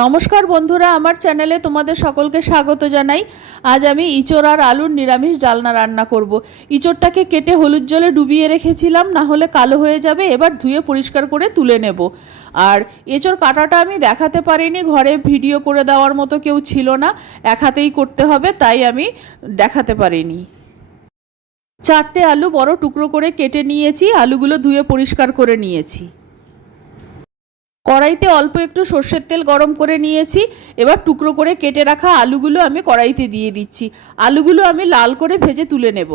নমস্কার বন্ধুরা, আমার চ্যানেলে তোমাদের সকলকে স্বাগত জানাই। আজ আমি ইঁচড় আর আলুর নিরামিষ ডালনা রান্না করব। ইঁচড়টাকে কেটে হলুদ জলে ডুবিয়ে রেখেছিলাম, না হলে কালো হয়ে যাবে। এবার ধুয়ে পরিষ্কার করে তুলে নেব। আর এঁচড় কাটাটা আমি দেখাতে পারিনি, ঘরে ভিডিও করে দেওয়ার মতো কেউ ছিল না, এক হাতেই করতে হবে, তাই আমি দেখাতে পারিনি। 4টে আলু বড় টুকরো করে কেটে নিয়েছি, আলুগুলো ধুয়ে পরিষ্কার করে নিয়েছি। কড়াইতে অল্প একটু সর্ষের তেল গরম করে নিয়েছি। এবার টুকরো করে কেটে রাখা আলুগুলো আমি কড়াইতে দিয়ে দিচ্ছি। আলুগুলো আমি লাল করে ভেজে তুলে নেব।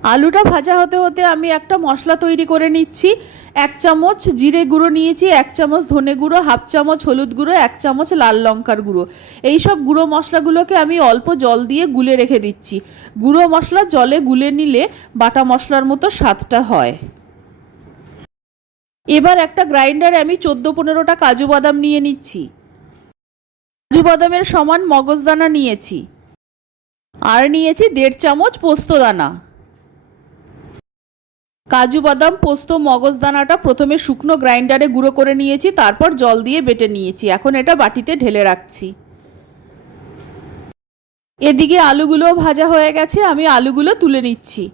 আলুটা ভাজা হতে হতে আমি একটা মশলা তৈরি করে নিচ্ছি। 1 চামচ জিরে গুঁড়ো নিয়েছি, 1 চামচ ধনে গুঁড়ো, হাফ চামচ হলুদ গুঁড়ো, 1 চামচ লাল লঙ্কার গুঁড়ো। এই সব গুঁড়ো মশলাগুলোকে আমি অল্প জল দিয়ে গুলে রেখে দিচ্ছি। গুঁড়ো মশলা জলে গুলে নিলে বাটা মশলার মতো স্বাদটা হয়। এবার একটা গ্রাইন্ডারে আমি 14-15টা কাজু বাদাম নিয়ে নিচ্ছি। কাজু বাদামের সমান মগজদানা নিয়েছি, আর নিয়েছি 1.5 চামচ পোস্তদানা। কাজু বাদাম পোস্ত মগজদানাটা প্রথমে শুকনো গ্রাইন্ডারে গুঁড়ো করে নিয়েছি, তারপর জল দিয়ে বেটে নিয়েছি। এখন এটা বাটিতে ঢেলে রাখছি। এদিকে আলুগুলো ভাজা হয়ে গেছে, আমি আলুগুলো তুলে নিচ্ছি।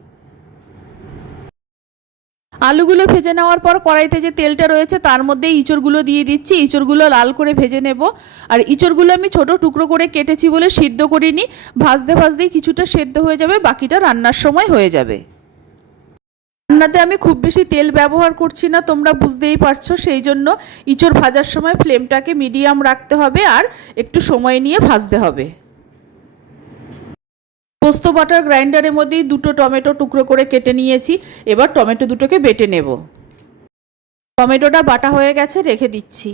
আলুগুলো ভেজে নেওয়ার পর কড়াইতে যে তেলটা রয়েছে তার মধ্যে ইঁচড়গুলো দিয়ে দিচ্ছি। ইঁচড়গুলো লাল করে ভেজে নেব। আর ইঁচড়গুলো আমি ছোট টুকরো করে কেটেছি বলে সিদ্ধ করিনি, ভাজতে ভাজতেই কিছুটা সেদ্ধ হয়ে যাবে, বাকিটা রান্নার সময় হয়ে যাবে। রান্নাতে আমি খুব বেশি তেল ব্যবহার করছি না, তোমরা বুঝতেই পারছো। সেই জন্য ইঁচড় ভাজার সময় ফ্লেমটাকে মিডিয়াম রাখতে হবে আর একটু সময় নিয়ে ভাজতে হবে। পোস্ত বাটার গ্রাইন্ডারের মধ্যেই 2টো টমেটো টুকরো করে কেটে নিয়েছি। এবার টমেটো দুটোকে বেটে নেব। টমেটোটা বাটা হয়ে গেছে, রেখে দিচ্ছি।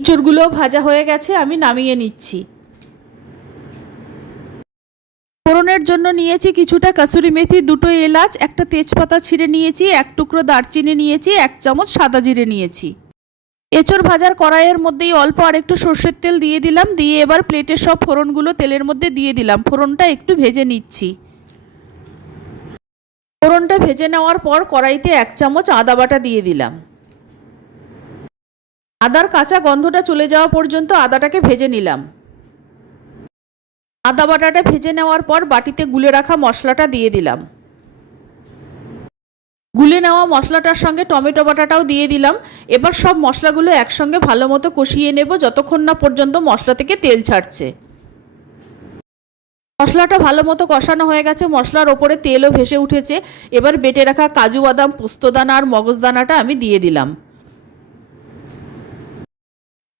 ইঁচড়গুলো ভাজা হয়ে গেছে, আমি নামিয়ে নিচ্ছি। ফোড়নের জন্য নিয়েছি কিছুটা কাসুরি মেথি, 2টো এলাচ, একটা তেজপাতা ছিঁড়ে নিয়েছি, 1 টুকরো দারচিনি নিয়েছি, 1 চামচ সাদা জিরে নিয়েছি। এঁচড় ভাজার কড়াইয়ের মধ্যেই অল্প আর একটু সর্ষের তেল দিয়ে দিলাম। দিয়ে এবার প্লেটের সব ফোড়নগুলো তেলের মধ্যে দিয়ে দিলাম। ফোড়নটা একটু ভেজে নিচ্ছি। ফোড়নটা ভেজে নেওয়ার পর কড়াইতে 1 চামচ আদা বাটা দিয়ে দিলাম। আদার কাঁচা গন্ধটা চলে যাওয়া পর্যন্ত আদাটাকে ভেজে নিলাম। আদা বাটাটা ভেজে নেওয়ার পর বাটিতে গুলে রাখা মশলাটা দিয়ে দিলাম। গুলে নেওয়া মশলাটার সঙ্গে টমেটো বাটাটাও দিয়ে দিলাম। এবার সব মশলাগুলো একসঙ্গে ভালো মতো কষিয়ে নেব, যতক্ষণ না পর্যন্ত মশলা থেকে তেল ছাড়ছে। মশলাটা ভালো মতো কষানো হয়ে গেছে, মশলার ওপরে তেলও ভেসে উঠেছে। এবার বেটে রাখা কাজু বাদাম, পোস্তদানা আর মগজদানাটা আমি দিয়ে দিলাম।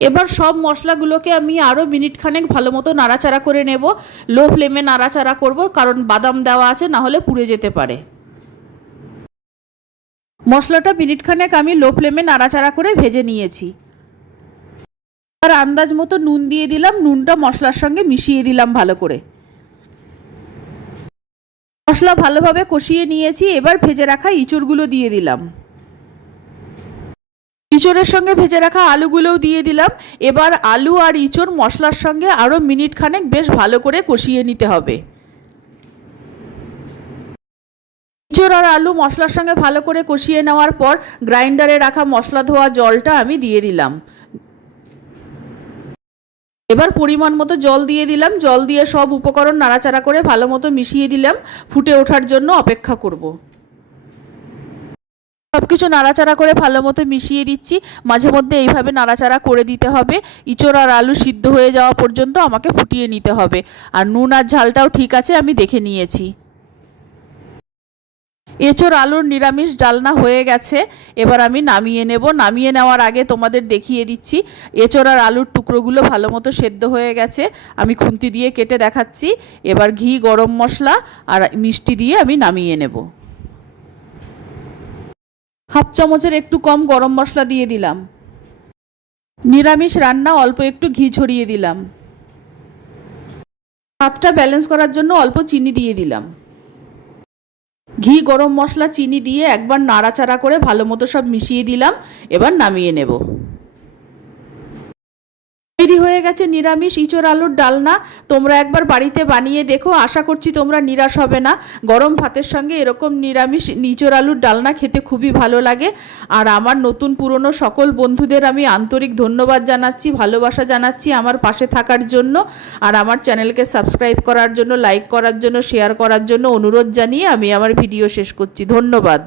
এবার সব মশলাগুলোকে আমি আরও মিনিট খানেক ভালো মতো নাড়াচাড়া করে নেব। লো ফ্লেমে নাড়াচাড়া করব, কারণ বাদাম দেওয়া আছে, না হলে পুড়ে যেতে পারে। মশলাটা মিনিট খানেক আমি লো ফ্লেমে নাড়াচাড়া করে ভেজে নিয়েছি। আর আন্দাজ মতো নুন দিয়ে দিলাম, নুনটা মশলার সঙ্গে মিশিয়ে দিলাম ভালো করে। মশলা ভালোভাবে কষিয়ে নিয়েছি। এবার ভেজে রাখা ইঁচড়গুলো দিয়ে দিলাম। ইঁচড়ের সঙ্গে ভেজে রাখা আলুগুলোও দিয়ে দিলাম। এবার আলু আর ইঁচড় মশলার সঙ্গে আরও মিনিট খানেক বেশ ভালো করে কষিয়ে নিতে হবে। ইঁচড় আর আলু মশলার সঙ্গে ভালো করে কষিয়ে নেওয়ার পর গ্রাইন্ডারে রাখা মশলা ধোয়া জলটা আমি দিয়ে দিলাম। এবার পরিমাণ মতো জল দিয়ে দিলাম। জল দিয়ে সব উপকরণ নাড়াচাড়া করে ভালো মতো মিশিয়ে দিলাম। ফুটে ওঠার জন্য অপেক্ষা করব। সবকিছু নাড়াচাড়া করে ভালো মতো মিশিয়ে দিচ্ছি। মাঝে মধ্যে এইভাবে নাড়াচাড়া করে দিতে হবে। ইঁচড় আর আলু সিদ্ধ হয়ে যাওয়া পর্যন্ত আমাকে ফুটিয়ে নিতে হবে। আর নুন আর ঝালটাও ঠিক আছে, আমি দেখে নিয়েছি। এঁচড় আলুর নিরামিষ ডালনা হয়ে গেছে। এবার আমি নামিয়ে নেব। নামিয়ে নেওয়ার আগে তোমাদের দেখিয়ে দিচ্ছি, এঁচড় আর আলুর টুকরোগুলো ভালো মতো সেদ্ধ হয়ে গেছে। আমি খুন্তি দিয়ে কেটে দেখাচ্ছি। এবার ঘি, গরম মশলা আর মিষ্টি দিয়ে আমি নামিয়ে নেব। হাফ চামচের একটু কম গরম মশলা দিয়ে দিলাম। নিরামিষ রান্না, অল্প একটু ঘি ছড়িয়ে দিলাম। স্বাদটা ব্যালেন্স করার জন্য অল্প চিনি দিয়ে দিলাম। ঘি, গরম মশলা, চিনি দিয়ে একবার নাড়াচাড়া করে ভালো মতো সব মিশিয়ে দিলাম। এবার নামিয়ে নেব। তৈরি হয়ে গেছে নিরামিষ ইঁচড় আলুর ডালনা। তোমরা একবার বাড়িতে বানিয়ে দেখো, আশা করছি তোমরা নিরাশ হবে না। গরম ভাতের সঙ্গে এরকম নিরামিষ ইঁচড় আলুর ডালনা খেতে খুবই ভালো লাগে। আর আমার নতুন পুরনো সকল বন্ধুদের আমি আন্তরিক ধন্যবাদ জানাচ্ছি, ভালোবাসা জানাচ্ছি আমার পাশে থাকার জন্য। আর আমার চ্যানেলকে সাবস্ক্রাইব করার জন্য, লাইক করার জন্য, শেয়ার করার জন্য অনুরোধ জানিয়ে আমি আমার ভিডিও শেষ করছি। ধন্যবাদ।